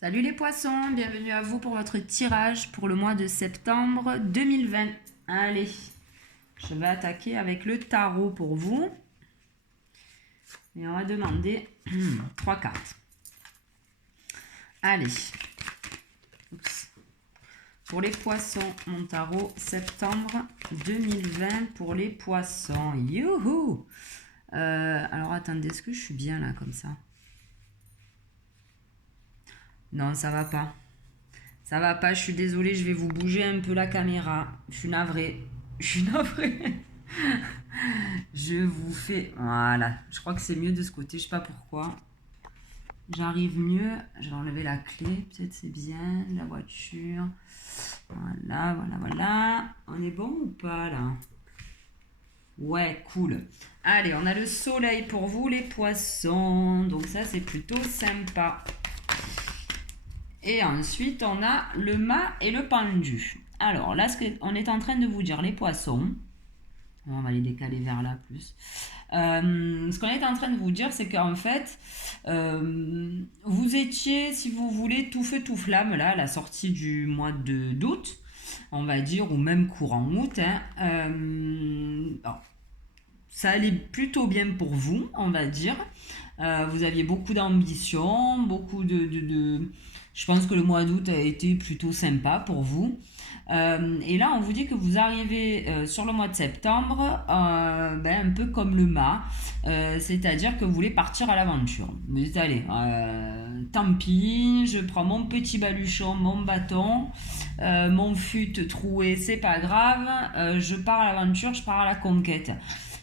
Salut les poissons, bienvenue à vous pour votre tirage pour le mois de septembre 2020. Allez, je vais attaquer avec le tarot pour vous. Et on va demander 3 cartes. Allez. Oups. Pour les poissons, mon tarot, septembre 2020 pour les poissons. Youhou! Alors attendez, est-ce que je suis bien là comme ça? Non, ça va pas. Ça va pas, je suis désolée, je vais vous bouger un peu la caméra. Je suis navrée. Je suis navrée. Je vous fais... Voilà, je crois que c'est mieux de ce côté, je sais pas pourquoi. J'arrive mieux. Je vais enlever la clé, peut-être c'est bien. La voiture. Voilà, voilà, voilà. On est bon ou pas là? Ouais, cool. Allez, on a le soleil pour vous les poissons. Donc ça, c'est plutôt sympa. Et ensuite, on a le mât et le pendu. Alors là, ce qu'on est en train de vous dire, les poissons, on va les décaler vers là plus. Ce qu'on est en train de vous dire, c'est qu'en fait, vous étiez, si vous voulez, tout feu, tout flamme, là, à la sortie du mois d'août, on va dire, ou même courant août. Ça allait plutôt bien pour vous, on va dire. Vous aviez beaucoup d'ambition, beaucoup de... Je pense que le mois d'août a été plutôt sympa pour vous. Et là, on vous dit que vous arrivez sur le mois de septembre, un peu comme le mât, c'est-à-dire que vous voulez partir à l'aventure. Vous dites, allez, tant pis, je prends mon petit baluchon, mon bâton, mon fut troué, c'est pas grave, je pars à l'aventure, je pars à la conquête.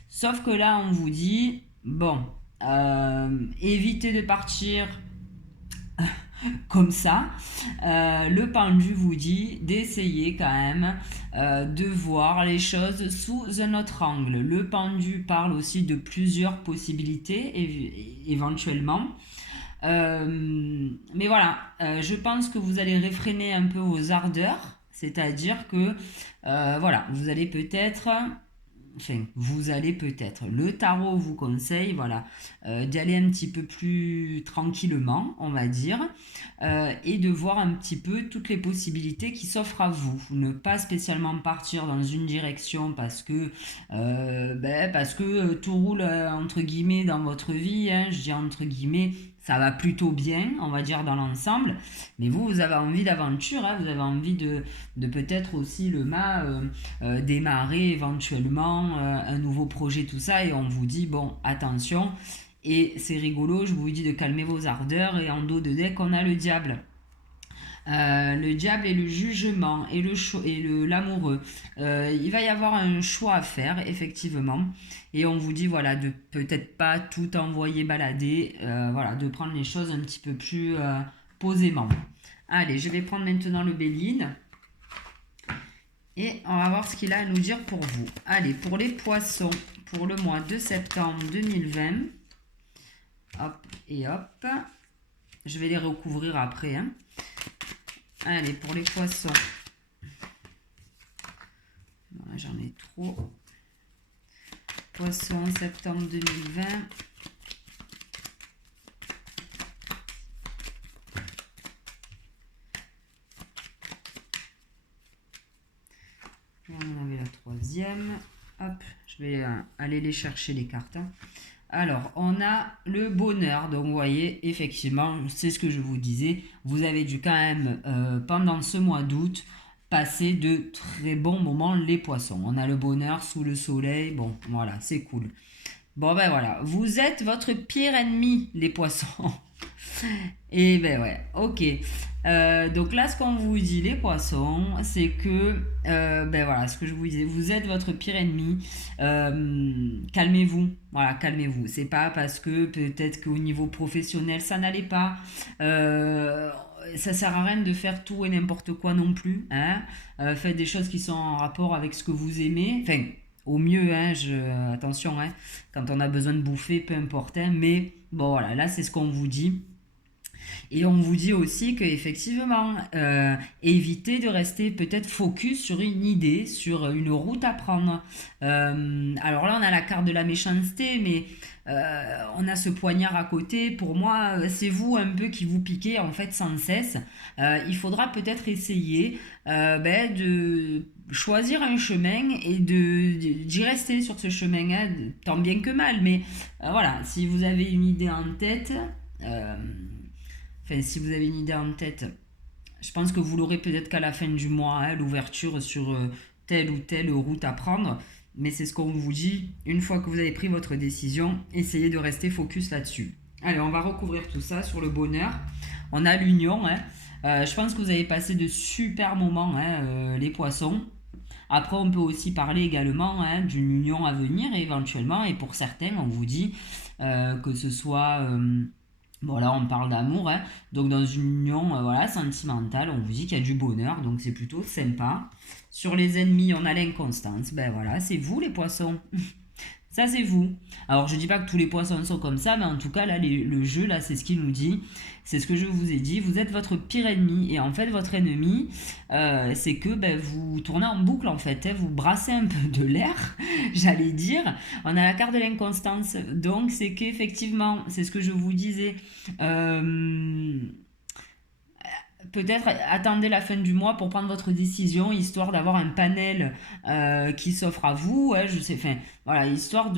Sauf que là, on vous dit, bon, évitez de partir comme ça. Le pendu vous dit d'essayer quand même de voir les choses sous un autre angle. Le pendu parle aussi de plusieurs possibilités éventuellement. Mais voilà, je pense que vous allez réfréner un peu vos ardeurs, c'est-à-dire que voilà, vous allez peut-être le tarot vous conseille, voilà, d'y aller un petit peu plus tranquillement, on va dire, et de voir un petit peu toutes les possibilités qui s'offrent à vous. Ne pas spécialement partir dans une direction parce que tout roule entre guillemets dans votre vie, hein, je dis entre guillemets. Ça va plutôt bien, on va dire, dans l'ensemble. Mais vous avez envie d'aventure, hein, vous avez envie de peut-être aussi le mât démarrer éventuellement un nouveau projet, tout ça. Et on vous dit, bon, attention. Et c'est rigolo, je vous dis de calmer vos ardeurs. Et en dos de deck, on a le diable. Le diable et le jugement et l'amoureux. Il va y avoir un choix à faire, effectivement. Et on vous dit, voilà, de peut-être pas tout envoyer balader, voilà, de prendre les choses un petit peu plus posément. Allez, je vais prendre maintenant le Béline. Et on va voir ce qu'il a à nous dire pour vous. Allez, pour les poissons, pour le mois de septembre 2020. Hop et hop. Je vais les recouvrir après, hein. Allez, pour les poissons. J'en ai trop. Poissons, septembre 2020. On avait la troisième. Hop, je vais aller les chercher les cartes. Alors, on a le bonheur. Donc, vous voyez, effectivement, c'est ce que je vous disais. Vous avez dû quand même, pendant ce mois d'août, passer de très bons moments, les poissons. On a le bonheur sous le soleil. Bon, voilà, c'est cool. Bon, ben voilà. Vous êtes votre pire ennemi, les poissons. Et ben ouais, ok. Donc là, ce qu'on vous dit, les poissons, c'est que, voilà, ce que je vous disais, vous êtes votre pire ennemi. Calmez-vous, voilà, calmez-vous. C'est pas parce que peut-être qu'au niveau professionnel, ça n'allait pas. Ça sert à rien de faire tout et n'importe quoi non plus, hein. Faites des choses qui sont en rapport avec ce que vous aimez. Enfin, au mieux, hein, attention, hein, quand on a besoin de bouffer, peu importe, hein, mais bon, voilà, là, c'est ce qu'on vous dit. Et on vous dit aussi qu'effectivement, évitez de rester peut-être focus sur une idée, sur une route à prendre. Alors là, on a la carte de la méchanceté, mais on a ce poignard à côté. Pour moi, c'est vous un peu qui vous piquez en fait sans cesse. Il faudra peut-être essayer de choisir un chemin et d'y rester sur ce chemin, hein, tant bien que mal. Mais voilà, si vous avez une idée en tête, euh, enfin, si vous avez une idée en tête, je pense que vous l'aurez peut-être qu'à la fin du mois, hein, l'ouverture sur telle ou telle route à prendre. Mais c'est ce qu'on vous dit. Une fois que vous avez pris votre décision, essayez de rester focus là-dessus. Allez, on va recouvrir tout ça sur le bonheur. On a l'union. Hein. Je pense que vous avez passé de super moments, hein, les poissons. Après, on peut aussi parler également, hein, d'une union à venir éventuellement. Et pour certains, on vous dit que ce soit... bon là on parle d'amour, hein. Donc dans une union voilà, sentimentale, on vous dit qu'il y a du bonheur, donc c'est plutôt sympa. Sur les ennemis, on a l'inconstance, ben voilà, c'est vous les poissons. Ça c'est vous. Alors je dis pas que tous les poissons sont comme ça, mais en tout cas là le jeu là c'est ce qu'il nous dit. C'est ce que je vous ai dit. Vous êtes votre pire ennemi et en fait votre ennemi c'est que vous tournez en boucle en fait. Hein, vous brassez un peu de l'air, j'allais dire. On a la carte de l'inconstance, donc c'est qu'effectivement c'est ce que je vous disais. Peut-être attendez la fin du mois pour prendre votre décision, histoire d'avoir un panel qui s'offre à vous. Ouais, je sais, enfin, voilà, histoire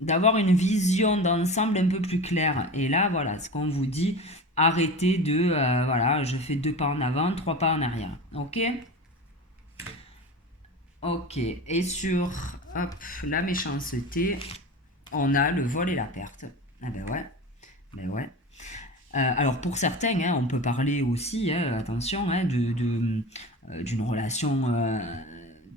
d'avoir une vision d'ensemble un peu plus claire. Et là, voilà, ce qu'on vous dit, arrêtez de, voilà, je fais 2 pas en avant, 3 pas en arrière. Ok? Ok. Et sur, hop, la méchanceté, on a le vol et la perte. Ah ben ouais, ben ouais. Alors pour certains, hein, on peut parler aussi, hein, attention, hein, d'une relation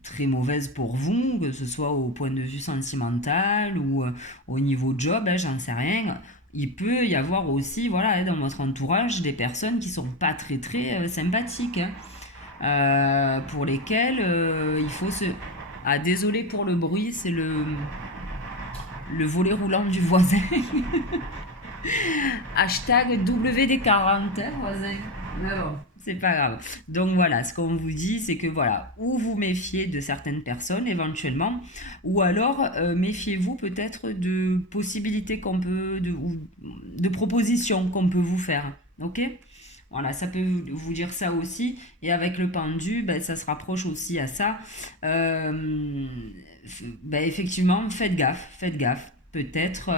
très mauvaise pour vous, que ce soit au point de vue sentimental ou au niveau job, hein, j'en sais rien. Il peut y avoir aussi, voilà, hein, dans votre entourage, des personnes qui sont pas très très sympathiques, hein, pour lesquelles il faut se... Ah, désolé pour le bruit, c'est le volet roulant du voisin. Hashtag WD40, hein, voisin. Mais bon, c'est pas grave. Donc voilà, ce qu'on vous dit, c'est que voilà, ou vous méfiez de certaines personnes éventuellement, ou alors méfiez-vous peut-être de possibilités qu'on peut, ou de propositions qu'on peut vous faire. Ok? Voilà, ça peut vous dire ça aussi. Et avec le pendu, ça se rapproche aussi à ça. Effectivement, faites gaffe, faites gaffe. Peut-être...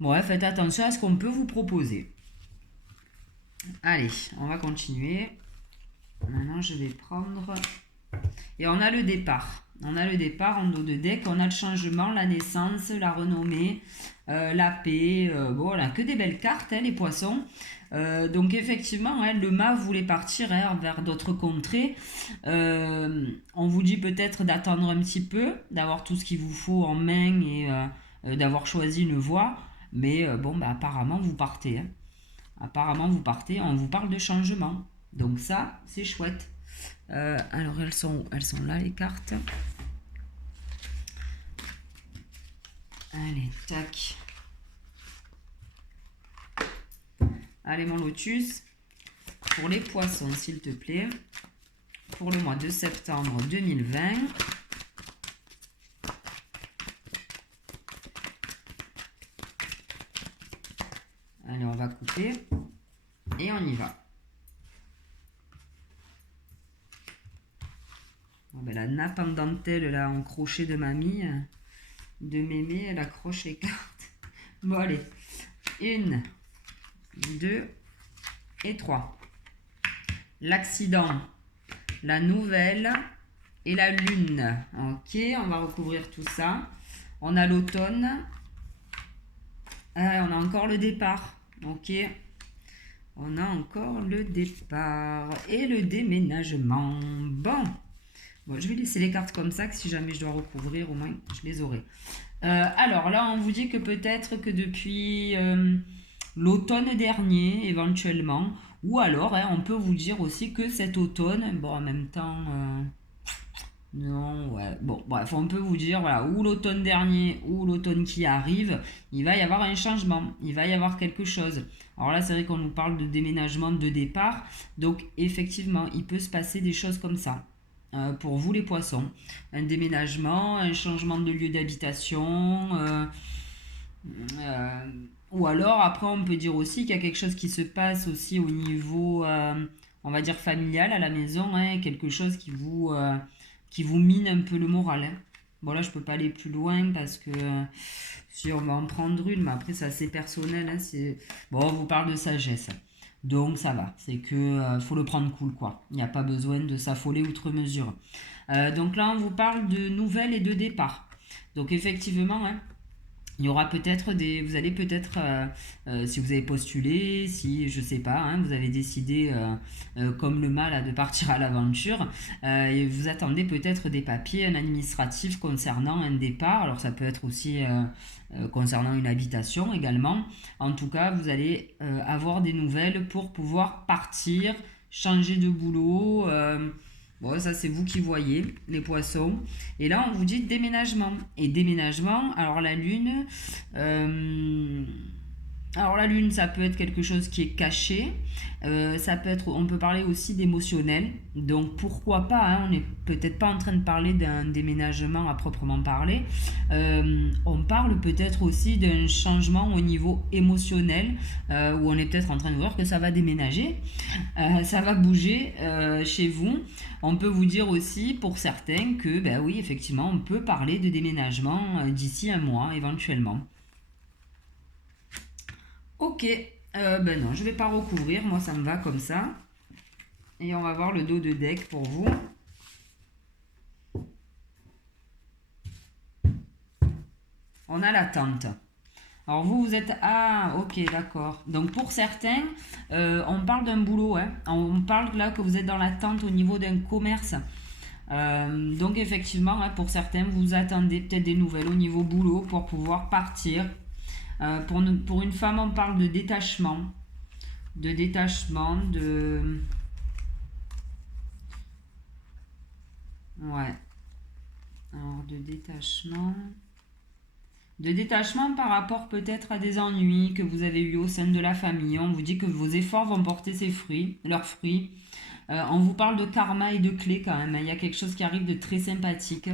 ouais, faites attention à ce qu'on peut vous proposer. Allez, on va continuer. Maintenant, je vais prendre... Et on a le départ. On a le départ en dos de deck. On a le changement, la naissance, la renommée, la paix. Bon, voilà, que des belles cartes, hein, les poissons. Donc, effectivement, hein, le mât voulait partir, hein, vers d'autres contrées. On vous dit peut-être d'attendre un petit peu, d'avoir tout ce qu'il vous faut en main et d'avoir choisi une voie. Mais apparemment, vous partez. Hein. Apparemment, vous partez. On vous parle de changement. Donc ça, c'est chouette. Alors, elles sont là, les cartes. Allez, tac. Allez, mon lotus. Pour les poissons, s'il te plaît. Pour le mois de septembre 2020. Allez, on va couper. Et on y va. La nappe en dentelle là, en crochet de mamie, de mémé, elle accroche les cartes. Bon, allez. 1, 2 et 3. L'accident, la nouvelle et la lune. Ok, on va recouvrir tout ça. On a l'automne. On a encore le départ. Ok. On a encore le départ et le déménagement. Bon, je vais laisser les cartes comme ça, que si jamais je dois recouvrir, au moins je les aurai. Alors là, on vous dit que peut-être que depuis l'automne dernier, éventuellement, ou alors on peut vous dire aussi que cet automne, bon, en même temps, Non, ouais. Bon, bref, on peut vous dire, voilà, ou l'automne dernier, ou l'automne qui arrive, il va y avoir un changement, il va y avoir quelque chose. Alors là, c'est vrai qu'on nous parle de déménagement, de départ, donc effectivement, il peut se passer des choses comme ça. Pour vous les poissons, un déménagement, un changement de lieu d'habitation, euh, ou alors après on peut dire aussi qu'il y a quelque chose qui se passe aussi au niveau, on va dire familial à la maison, hein, quelque chose qui vous mine un peu le moral. Hein. Bon là je peux pas aller plus loin parce que si on va en prendre une, mais après c'est assez personnel. Hein, c'est... Bon on vous parle de sagesse. Donc ça va, c'est que faut le prendre cool quoi. Il n'y a pas besoin de s'affoler outre mesure. Donc là on vous parle de nouvelles et de départ. Donc effectivement, hein, il y aura peut-être des. Vous allez peut-être, si vous avez postulé, si je sais pas, hein, vous avez décidé, comme le mâle, de partir à l'aventure, et vous attendez peut-être des papiers, un administratif concernant un départ. Alors ça peut être aussi concernant une habitation également. En tout cas, vous allez avoir des nouvelles pour pouvoir partir, changer de boulot. Bon, ça c'est vous qui voyez, les poissons. Et là, on vous dit déménagement. Et déménagement, euh, alors la lune, ça peut être quelque chose qui est caché. Ça peut être, on peut parler aussi d'émotionnel. Donc pourquoi pas, hein, on n'est peut-être pas en train de parler d'un déménagement à proprement parler. On parle peut-être aussi d'un changement au niveau émotionnel, où on est peut-être en train de voir que ça va déménager, ça va bouger chez vous. On peut vous dire aussi pour certains que, ben oui, effectivement, on peut parler de déménagement d'ici un mois éventuellement. Ok, ben non, je vais pas recouvrir, moi ça me va comme ça. Et on va voir le dos de deck pour vous. On a la tente. Alors vous, vous êtes... Ah, ok, d'accord. Donc pour certains, on parle d'un boulot. Hein. On parle là que vous êtes dans l'attente au niveau d'un commerce. Donc effectivement, hein, pour certains, vous attendez peut-être des nouvelles au niveau boulot pour pouvoir partir. Pour une femme, on parle de détachement. De détachement, de... Ouais. Alors, de détachement... De détachement par rapport peut-être à des ennuis que vous avez eus au sein de la famille. On vous dit que vos efforts vont porter ses fruits, leurs fruits. On vous parle de karma et de clés quand même. Il y a quelque chose qui arrive de très sympathique.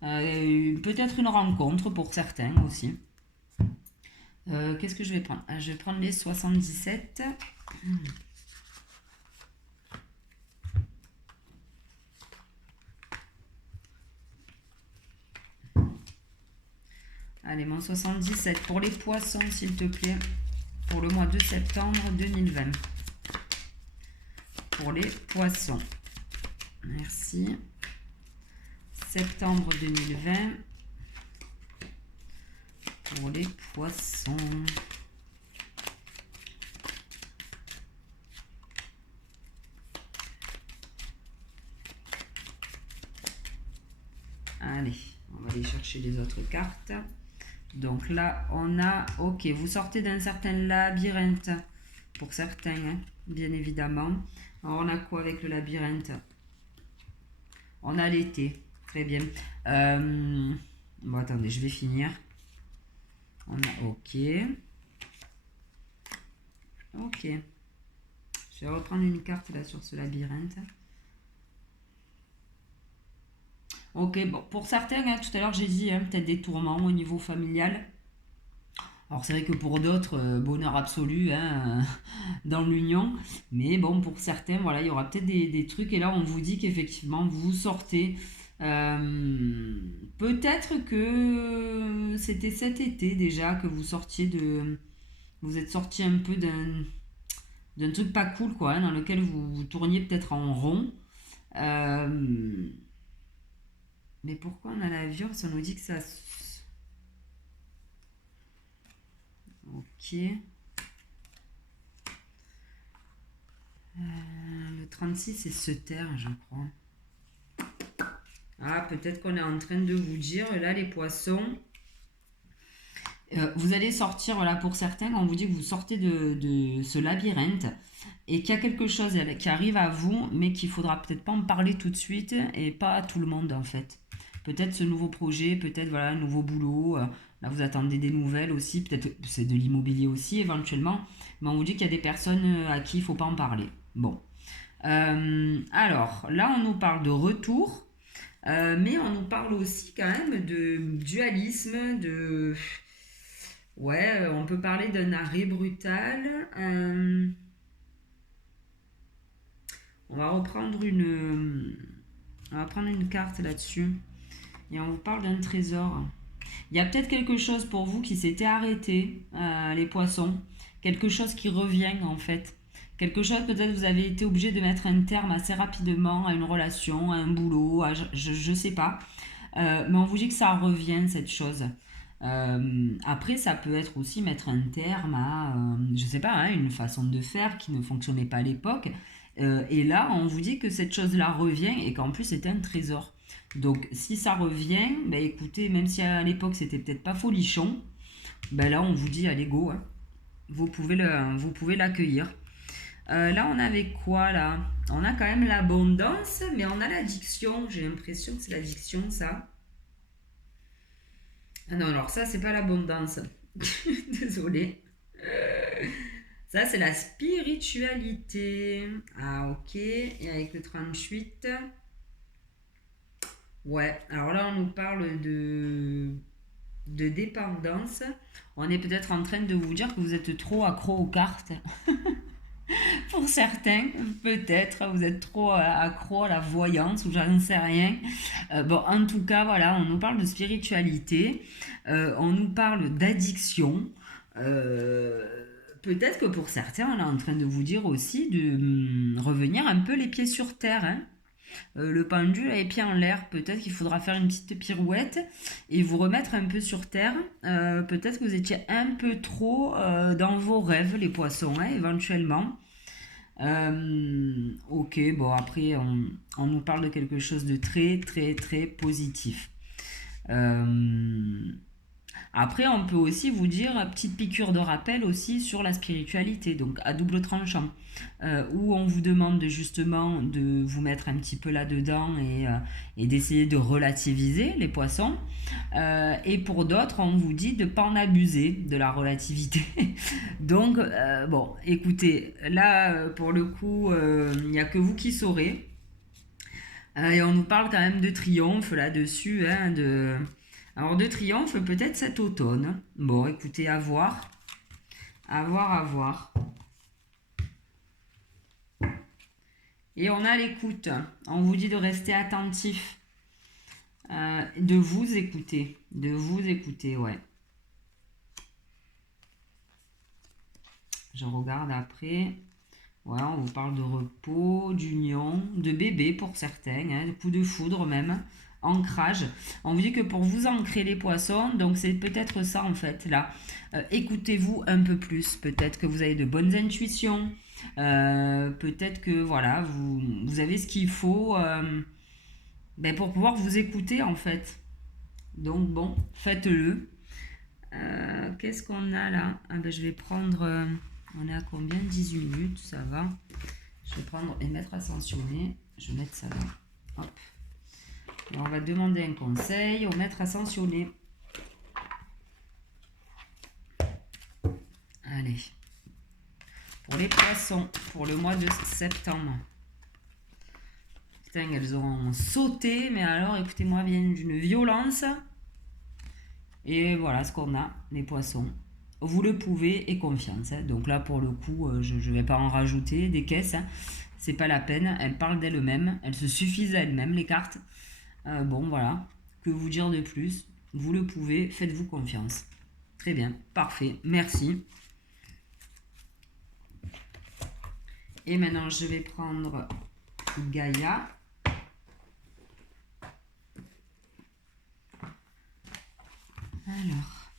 Peut-être une rencontre pour certains aussi. Qu'est-ce que je vais prendre? Je vais prendre les 77. Allez, mon 77 pour les poissons, s'il te plaît, pour le mois de septembre 2020. Pour les poissons. Merci. Septembre 2020. Pour les poissons. Allez, on va aller chercher les autres cartes. Donc là, on a... Ok, vous sortez d'un certain labyrinthe. Pour certains, hein, bien évidemment. Alors, on a quoi avec le labyrinthe? On a l'été. Très bien. Bon, attendez, je vais finir. On a... Ok. Ok. Je vais reprendre une carte là sur ce labyrinthe. Ok, bon, pour certains, hein, tout à l'heure j'ai dit, hein, peut-être des tourments au niveau familial. Alors c'est vrai que pour d'autres, bonheur absolu hein, dans l'union. Mais bon, pour certains, voilà, il y aura peut-être des trucs. Et là, on vous dit qu'effectivement, vous sortez. Peut-être que c'était cet été déjà que vous sortiez de... Vous êtes sorti un peu d'un truc pas cool, quoi, hein, dans lequel vous tourniez peut-être en rond. Euh, mais pourquoi on a la violence? On nous dit que ça... Ok. Le 36, c'est se taire, je crois. Ah, peut-être qu'on est en train de vous dire, là, les poissons, Vous allez sortir, voilà, pour certains, on vous dit que vous sortez de ce labyrinthe et qu'il y a quelque chose qui arrive à vous, mais qu'il faudra peut-être pas en parler tout de suite et pas à tout le monde en fait. Peut-être ce nouveau projet, peut-être voilà, un nouveau boulot. Là, vous attendez des nouvelles aussi, peut-être c'est de l'immobilier aussi éventuellement, mais on vous dit qu'il y a des personnes à qui il faut pas en parler. Bon. Alors, là, on nous parle de retour, mais on nous parle aussi quand même de dualisme, de ouais, on peut parler d'un arrêt brutal. On va reprendre on va prendre une carte là-dessus. Et on vous parle d'un trésor. Il y a peut-être quelque chose pour vous qui s'était arrêté, les poissons. Quelque chose qui revient en fait. Quelque chose, peut-être vous avez été obligé de mettre un terme assez rapidement à une relation, à un boulot, je sais pas. Mais on vous dit que ça revient, cette chose. Après, ça peut être aussi mettre un terme à, je sais pas, hein, une façon de faire qui ne fonctionnait pas à l'époque. Et là, on vous dit que cette chose-là revient et qu'en plus, c'est un trésor. Donc, si ça revient, ben, écoutez, même si à l'époque, c'était peut-être pas folichon, ben là, on vous dit, allez, go, hein. Vous pouvez l'accueillir. Là, on avait quoi, là? On a quand même l'abondance, mais on a l'addiction. J'ai l'impression que c'est l'addiction, ça. Ah non, alors ça, c'est pas l'abondance. Désolée. Ça, c'est la spiritualité. Ah, ok. Et avec le 38. Ouais, alors là, on nous parle de dépendance. On est peut-être en train de vous dire que vous êtes trop accro aux cartes. Pour certains, peut-être, vous êtes trop accro à la voyance ou j'en sais rien. Bon, en tout cas, voilà, on nous parle de spiritualité, on nous parle d'addiction. Euh, Peut-être que pour certains, on est en train de vous dire aussi de revenir un peu les pieds sur terre, hein. Le pendule a les pieds en l'air, peut-être qu'il faudra faire une petite pirouette et vous remettre un peu sur terre. Peut-être que vous étiez un peu trop dans vos rêves, les poissons, hein, éventuellement. Ok, bon, après, on nous parle de quelque chose de très, très, très positif. Euh, Après, on peut aussi vous dire, petite piqûre de rappel aussi sur la spiritualité, donc à double tranchant, où on vous demande justement de vous mettre un petit peu là-dedans et d'essayer de relativiser les poissons. Et pour d'autres, on vous dit de ne pas en abuser de la relativité. Donc, bon, écoutez, là, pour le coup, il n'y a que vous qui saurez. Et on nous parle quand même de triomphe là-dessus, hein, alors de triomphe peut-être cet automne. Bon, écoutez, à voir. À voir, à voir. Et on a l'écoute. On vous dit de rester attentif. De vous écouter. De vous écouter, ouais. Je regarde après. Ouais, on vous parle de repos, d'union, de bébé pour certains, hein, de coup de foudre même, ancrage. On vous dit que pour vous ancrer les poissons, donc c'est peut-être ça en fait là. Écoutez-vous un peu plus, peut-être que vous avez de bonnes intuitions, peut-être que voilà, vous avez ce qu'il faut ben, pour pouvoir vous écouter en fait. Donc bon, faites-le. Qu'est-ce qu'on a là? Ah ben, je vais prendre... on est à combien? 18 minutes, ça va. Je vais prendre et mettre ascensionné. Je vais mettre ça là. Hop. Et on va demander un conseil au maître ascensionné. Allez. Pour les poissons, pour le mois de septembre. Putain, elles ont sauté, mais alors, écoutez-moi, viennent d'une violence. Et voilà ce qu'on a, les poissons. Vous le pouvez et confiance. Hein. Donc là, pour le coup, je ne vais pas en rajouter des caisses. Hein. C'est pas la peine. Elles parlent d'elles-mêmes. Elles se suffisent à elles-mêmes, les cartes. Bon, voilà. Que vous dire de plus? Vous le pouvez. Faites-vous confiance. Très bien. Parfait. Merci. Et maintenant, je vais prendre Gaïa. Alors.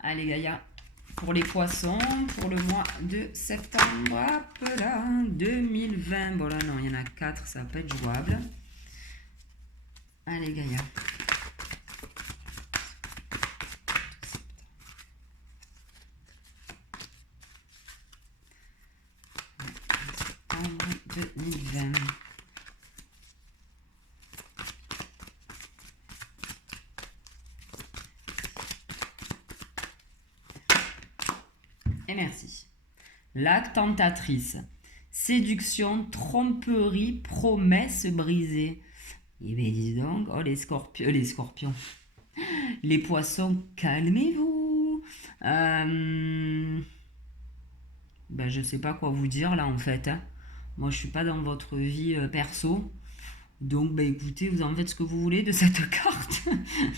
Allez, Gaïa. Pour les poissons, pour le mois de septembre, hop là, 2020. Bon là, non, il y en a 4, ça va pas être jouable. Allez, Gaïa. Septembre 2020. Et merci. La tentatrice. Séduction, tromperie, promesse brisée. Eh bien, dis donc, oh les scorpions. Les poissons, calmez-vous. Je sais pas quoi vous dire là en fait. Hein. Moi, je suis pas dans votre vie perso. Donc, écoutez, vous en faites ce que vous voulez de cette carte.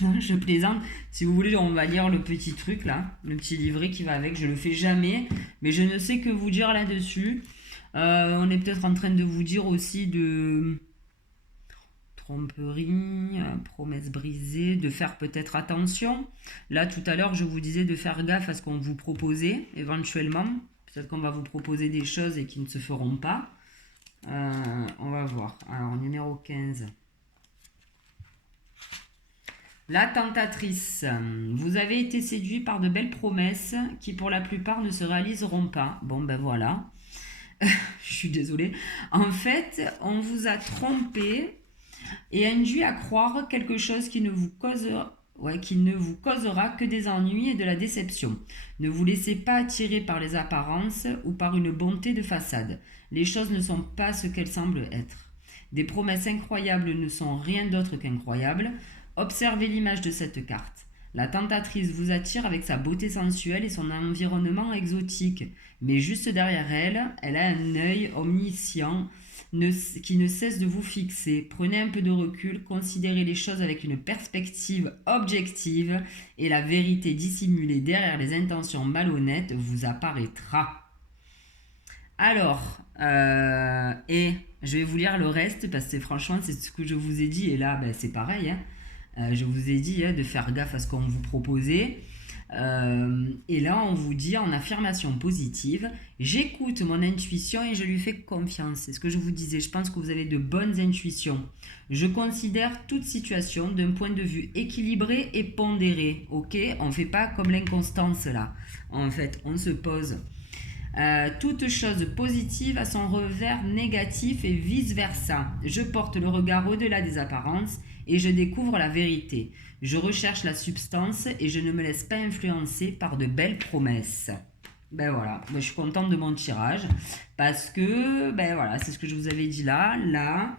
Non, je plaisante. Si vous voulez, on va lire le petit truc là, le petit livret qui va avec. Je le fais jamais, mais je ne sais que vous dire là-dessus. On est peut-être en train de vous dire aussi de tromperie, promesse brisée, de faire peut-être attention. Là, tout à l'heure, je vous disais de faire gaffe à ce qu'on vous proposait, éventuellement. Peut-être qu'on va vous proposer des choses et qui ne se feront pas. On va voir. Alors, numéro 15. La tentatrice. Vous avez été séduit par de belles promesses qui, pour la plupart, ne se réaliseront pas. Bon, voilà. Je suis désolée. En fait, on vous a trompé et induit à croire quelque chose qui ne vous causera que des ennuis et de la déception. Ne vous laissez pas attirer par les apparences ou par une bonté de façade. Les choses ne sont pas ce qu'elles semblent être. Des promesses incroyables ne sont rien d'autre qu'incroyables. Observez l'image de cette carte. La tentatrice vous attire avec sa beauté sensuelle et son environnement exotique. Mais juste derrière elle, elle a un œil omniscient qui ne cesse de vous fixer. Prenez un peu de recul, considérez les choses avec une perspective objective et la vérité dissimulée derrière les intentions malhonnêtes vous apparaîtra. Alors, et je vais vous lire le reste parce que franchement c'est ce que je vous ai dit et là c'est pareil. Je vous ai dit de faire gaffe à ce qu'on vous proposait. Et là, on vous dit en affirmation positive, j'écoute mon intuition et je lui fais confiance. C'est ce que je vous disais, je pense que vous avez de bonnes intuitions. Je considère toute situation d'un point de vue équilibré et pondéré. Ok, on ne fait pas comme l'inconstance là. En fait, on se pose. Toute chose positive a son revers négatif et vice-versa. Je porte le regard au-delà des apparences et je découvre la vérité. Je recherche la substance et je ne me laisse pas influencer par de belles promesses. Voilà, moi, je suis contente de mon tirage parce que voilà, c'est ce que je vous avais dit là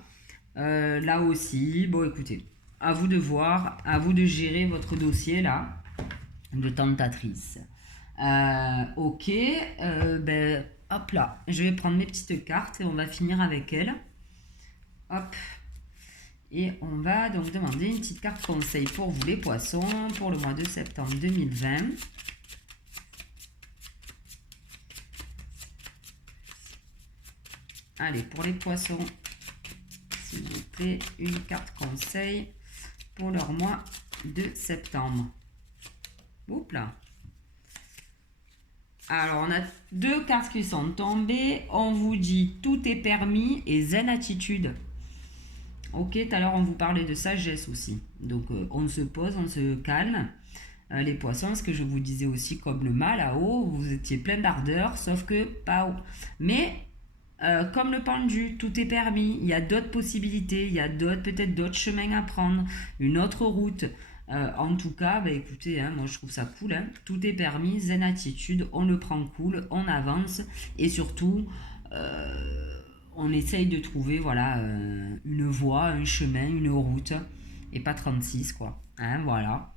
aussi. Bon, écoutez, à vous de voir, à vous de gérer votre dossier là de tentatrice. Ok, hop là, je vais prendre mes petites cartes et on va finir avec elles. Hop. Et on va donc demander une petite carte conseil pour vous les poissons pour le mois de septembre 2020. Allez, pour les poissons, s'il vous plaît, une carte conseil pour leur mois de septembre. Oups là. Alors, on a deux cartes qui sont tombées. On vous dit tout est permis et zen attitude. Ok, tout à l'heure, on vous parlait de sagesse aussi. Donc, on se pose, on se calme. Les poissons, ce que je vous disais aussi, comme le mât là-haut, vous étiez plein d'ardeur, sauf que pas haut. Mais, comme le pendu, tout est permis. Il y a d'autres possibilités, il y a peut-être d'autres chemins à prendre, une autre route. En tout cas, écoutez, moi je trouve ça cool. Tout est permis, zen attitude, on le prend cool, on avance et surtout, on essaye de trouver une voie, un chemin, une route et pas 36 quoi. Voilà.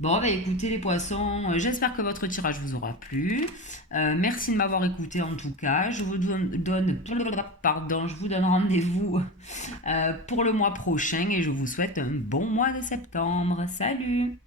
Bon, écoutez les poissons, j'espère que votre tirage vous aura plu. Merci de m'avoir écouté en tout cas. Je vous donne rendez-vous pour le mois prochain et je vous souhaite un bon mois de septembre. Salut!